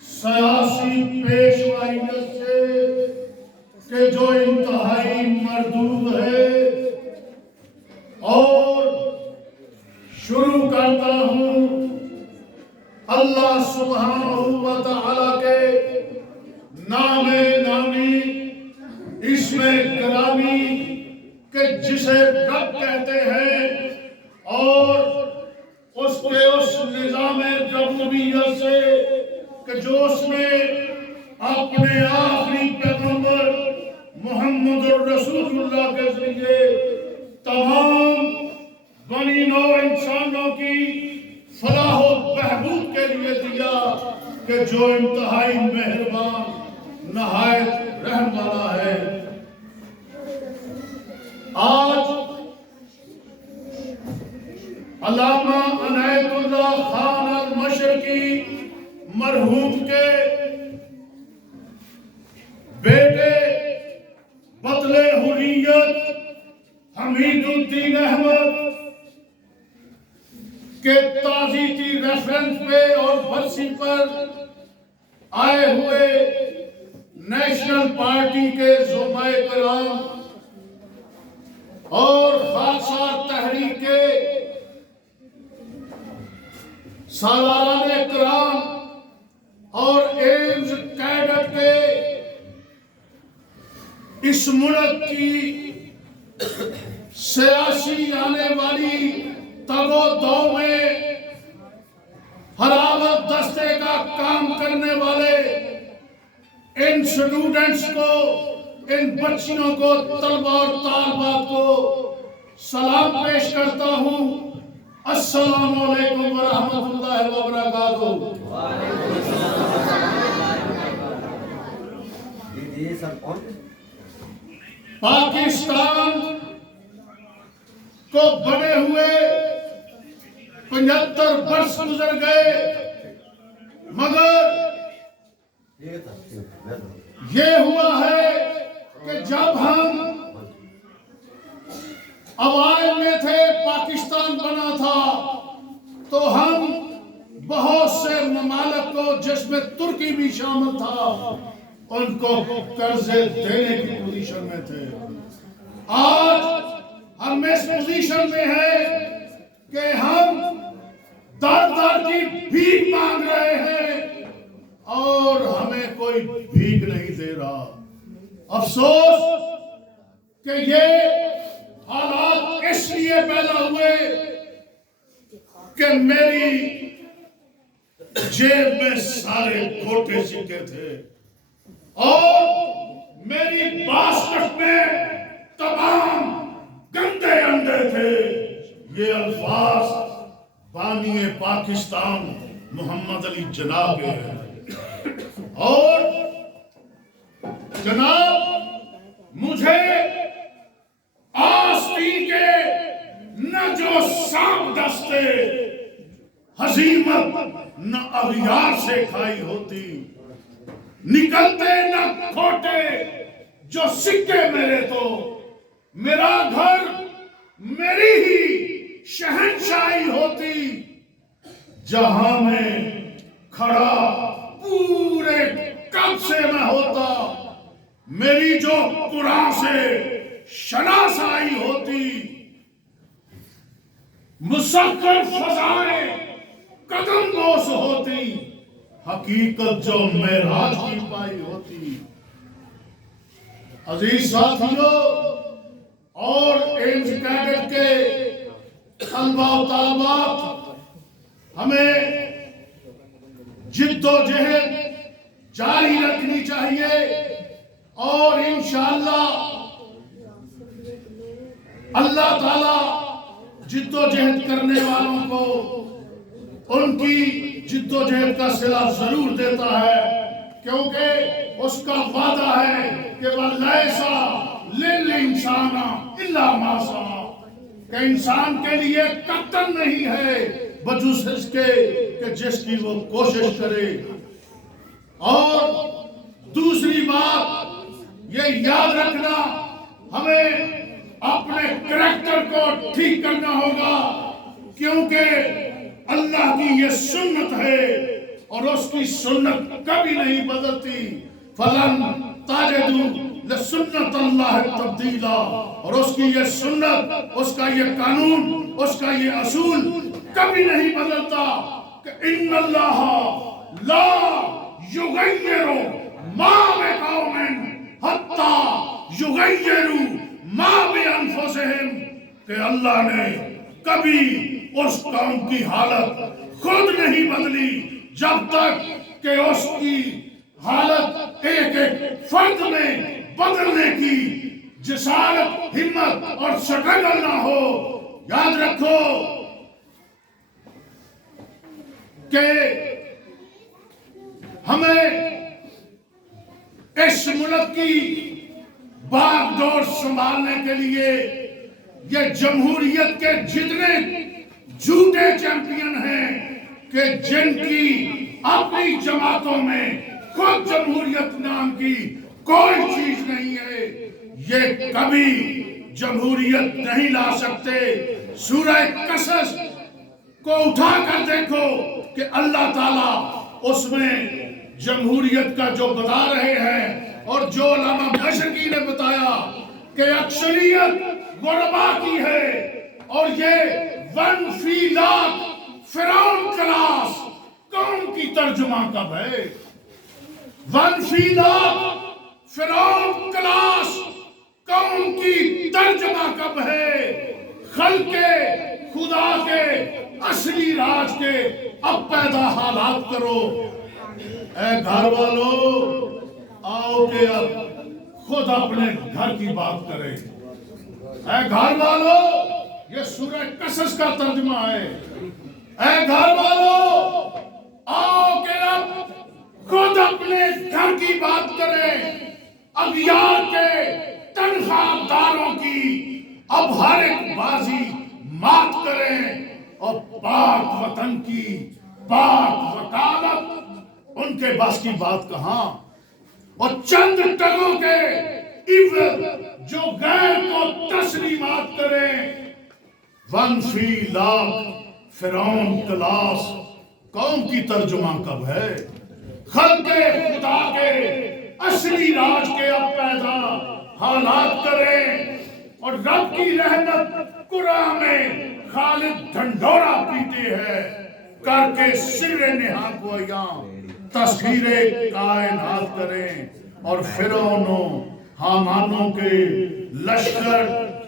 سیاسی پیشوائیت سے کہ جو انتہائی مردود ہے، اور شروع کرتا ہوں اللہ سبحانہ و تعالی کے نام نامی، اسم گرامی کہ جسے رب کہتے ہیں، اور اس کے اس نظام ربوبیت سے کہ جو اس نے اپنے آخری پیغمبر محمد الرسول اللہ کے ذریعے تمام بنی نوع انسانوں کی فلاح و بہبود کے لیے دیا، کہ جو انتہائی مہربان نہایت رحم والا ہے۔ آج علامہ عنایت اللہ خان المشرقی مرحوم کے بیٹے بطل حریت حمید الدین احمد کے تعزیتی ریفرنس پہ اور برسی پر آئے ہوئے نیشنل پارٹی کے زعماء کرام اور خالصہ تحریک کے سالاران کرام اور ایمز کیڈر کے اس ملک کی سیاسی آنے والی تگ و دو میں حراوت دستے کا کام کرنے والے ان سٹوڈنٹس کو، ان بچیوں کو، طلبہ اور طالبات کو سلام پیش کرتا ہوں۔ السلام علیکم ورحمۃ اللہ وبرکاتہ۔ پاکستان کو بنے ہوئے 75 برس گزر گئے، مگر یہ ہوا ہے کہ جب ہم اوائل میں تھے، پاکستان بنا تھا، تو ہم بہت سے ممالک کو، جس میں ترکی بھی شامل تھا، ان کو قرضے دینے کی پوزیشن میں تھے۔ آج ہم اس پوزیشن میں ہیں کہ ہم در در کی بھیک مانگ رہے ہیں اور ہمیں کوئی بھیک نہیں دے رہا۔ افسوس کہ یہ حالات اس لیے پیدا ہوئے کہ میری جیب میں سارے کھوٹے سکے تھے اور میری باسکٹ میں تمام گندے انڈے تھے۔ یہ الفاظ بانی پاکستان محمد علی جناح کے ہیں۔ اور جناب، مجھے آستی کے نہ جو سانپ دستے ہزیمت نہ اغیار سے کھائی ہوتی، نکلتے نہ کھوٹے جو سکے میرے، تو میرا گھر میری ہی شہنشاہی ہوتی، جہاں میں کھڑا پورے قد سے میں ہوتا، میری جو قرآن سے شناسائی ہوتی، مسخر فضائیں قدم بوس ہوتی، حقیقت جو معراج کی پائی ہوتی۔ عزیز ساتھیوں اور ایمز کیڈر کے طلبہ و طالبات، ہمیں جد و جہد جاری رکھنی چاہیے، اور انشاءاللہ اللہ تعالی جد و جہد کرنے والوں کو ان کی جد و جہد کا صلہ ضرور دیتا ہے، کیونکہ اس کا وعدہ ہے کہ وَلَيْسَ لِلْإِنسَانَ إِلَّا مَا سَعَىٰ، کہ انسان کے لیے قطعاً نہیں ہے بجز اس کے کہ جس کی وہ کوشش کرے۔ اور دوسری بات یہ یاد رکھنا، ہمیں اپنے کریکٹر کو ٹھیک کرنا ہوگا، کیونکہ اللہ کی یہ سنت ہے اور اس کی سنت کبھی نہیں بدلتی. فلن تجدوا لسنت اللہ تبدیلا. اور اس کی یہ سنت، اس کا یہ قانون، اس کا یہ اصول کبھی نہیں بدلتا کہ ان اللہ لا یغیر ما بقوم حتی یغیروا ما بانفسہم، کہ اللہ نے کبھی اس قوم کی حالت خود نہیں بدلی جب تک کہ اس کی حالت ایک ایک فرد میں بدلنے کی جسارت، ہمت اور سٹرگل نہ ہو. یاد رکھو کہ ہمیں اس ملک کی باغ ڈور سنبھالنے کے لیے یہ جمہوریت کے جتنے جھوٹے چیمپئن ہیں کہ جن کی اپنی جماعتوں میں خود جمہوریت نام کی کوئی چیز نہیں ہے، یہ کبھی جمہوریت نہیں لا سکتے. سورہ قصص کو اٹھا کر دیکھو کہ اللہ تعالیٰ اس میں جمہوریت کا جو بتا رہے ہیں، اور جو علامہ مشرقی نے بتایا کہ اکثریت غربا کی ہے، اور یہ 1 لاکھ فرعون کلاس قوم کی ترجمہ کب ہے؟ 1 لاکھ فرعون کلاس قوم کی ترجمہ کب ہے؟ خلق خدا کے اصلی راج کے اب پیدا حالات کرو. اے گھر والو، آؤ کہ اب خود اپنے گھر کی بات کریں. اے گھر والو، یہ سورہ قصص کا ترجمہ ہے. اے گھر والو، آؤ کہ اب خود اپنے گھر کی بات کریں. اغیار کے تنخواہ داروں کی اب ہر ایک بازی مات کریں، اور پاک وطن کی پاک وکالت ان کے بس کی بات کہاں. اور چند ٹگوں کے عوض جو غیر کو تسلیمات کریں. 1 لاکھ فرعون کلاس قوم کی ترجمہ کب ہے؟ خلق خدا کے اصلی راج کے اب پیدا حالات کریں. اور رب کی رحمت قرآن میں خالد ڈھنڈورا پیتے ہیں کر کے سر نہا گویاں تسخیر کائنات کریں. اور فرعونوں حامانوں کے لشکر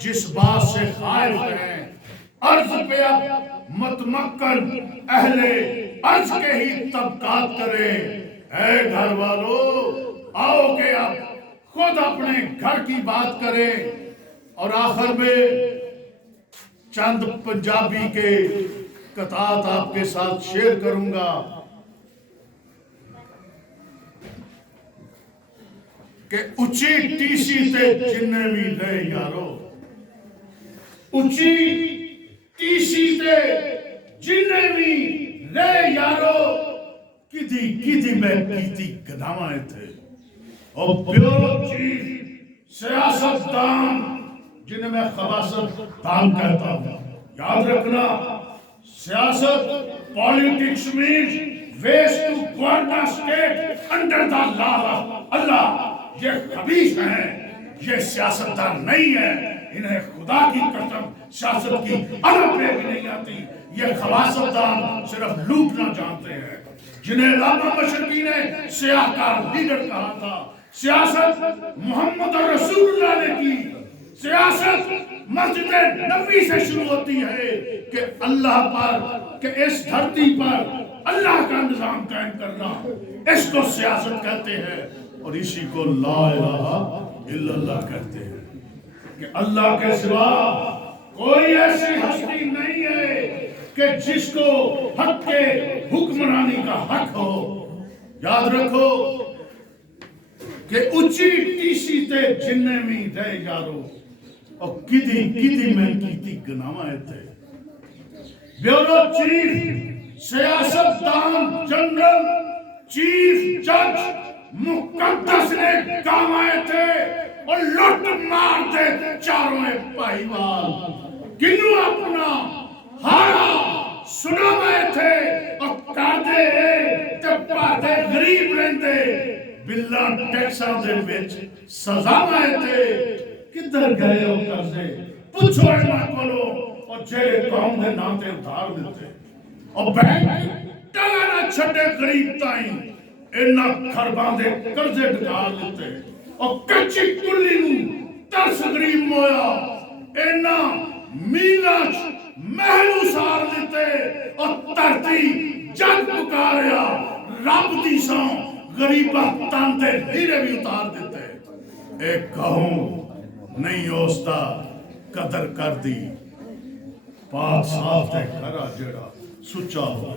جس بات سے خائف ہیں، عرض پہ اب متمکن اہل عرض کے ہی طبقات کریں. اے گھر والو، آؤ کہ اب خود اپنے گھر کی بات کریں. اور آخر میں چند پنجابی کے قطعات آپ کے ساتھ شیئر کروں گا کہ اچھی ٹیسی تے جننے بھی لے یارو، اچھی ٹیسی تے جننے بھی لے یارو، کدی میں کیتی گدامائے تھے. اور بیورو چیف سیاست دان جنہیں میں خباست دان کہتا ہوں. یاد رکھنا، سیاست politics means ways to govern a state under the law of Allah. یہ خبیث ہیں، یہ سیاستدان نہیں ہیں. انہیں خدا کی قسم سیاست کی علم پہ بھی نہیں آتی. یہ خباستدان صرف لوٹنا جانتے ہیں، جنہیں علامہ مشرقی نے سیاہکار لیڈر کہا تھا. سیاست محمد رسول اللہ نے کی. سیاست مسجد نبوی سے شروع ہوتی ہے کہ اللہ پر، کہ اس دھرتی پر اللہ کا نظام قائم کرنا، اس کو سیاست کہتے ہیں. اور اسی کو لا الہ الا اللہ کہتے ہیں کہ اللہ کے سوا کوئی ایسی ہستی نہیں ہے کہ جس کو حق کے حکمرانی کا حق ہو. یاد رکھو کہ اچھی ٹیسی تے جننے میں رہ یارو، اور کدی میں کیتی گناوائے تھے. بیورو چیف سیاست دان جنرل چیف جج مقدس نے کام آئے تھے اور لٹ مار دے چاروں پائیوال. کنوں اپنا ہارا سنا میں تھے اور کہتے ہیں کہ ਪਾਤੇ ਗਰੀਬ ਰਹਿੰਦੇ ਬਿੱਲਾਂ ਟੈਕਸਾਂ ਦੇ ਵਿੱਚ ਸਜ਼ਾਵਾਂ ਤੇ ਕਿੱਧਰ ਗਏ ਉਹ ਕਰਜ਼ੇ ਪੁੱਛੋ ਇਹਨਾਂ ਕੋਲੋਂ ਉਹ ਜਿਹੜੇ ਕੌਮ ਦੇ ਨਾਂ ਤੇ ਉਧਾਰ ਦਿੱਤੇ ਉਹ ਬੈਂਕ ਟਾਲਾ ਨਾ ਛੱਡੇ ਗਰੀਬ ਤਾਈਂ ਇਹਨਾਂ ਖਰਬਾਂ ਦੇ ਕਰਜ਼ੇ ਢਕਾਲ ਦਿੱਤੇ ਉਹ ਕੱਚੀ ਕੁੱਲੀ ਨੂੰ ਤਰਸ ਗਰੀਬ ਮੋਇਆ ਇਹਨਾਂ ਮੀਲਾਂ ਮਹਿਲ ਉਸਾਰ ਦਿੱਤੇ ਉਹ ਧਰਤੀ ਜਗ ਪੁਕਾਰਿਆ ਰੱਬ ਦੀ ਸੌਂ ਗਰੀਬਾਂ ਤਨ ਤੇ ਹੀਰੇ ਵੀ ਉਤਾਰ ਦਿੱਤੇ ਇਹ ਕਹੂੰ ਨਹੀਂ ਉਸ ਦਾ ਕਦਰ ਕਰਦੀ ਪਾਕ ਸਾਫ ਤੇ ਖਰਾ ਜਿਹੜਾ ਸੁੱਚਾ ਹੋ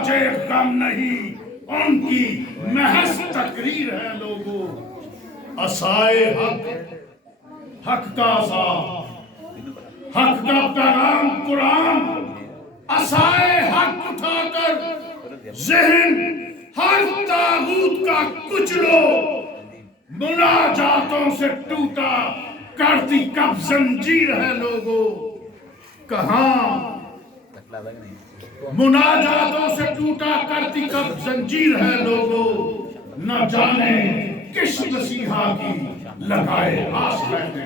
تاج غم نہیں، ان کی محض تقریر ہے لوگوں۔ عصائے حق، حق کا عصا، حق کا پیغام قرآن، عصائے حق اٹھا کر ذہن ہر طاغوت کا کچلو، مناجاتوں سے ٹوٹا کرتی کب زنجیر ہے لوگوں۔ کہاں مناجاتوں سے ٹوٹا کرتی کب زنجیر ہے لوگوں، نہ جانے کس مسیحا کی لگائے آس بیٹھے۔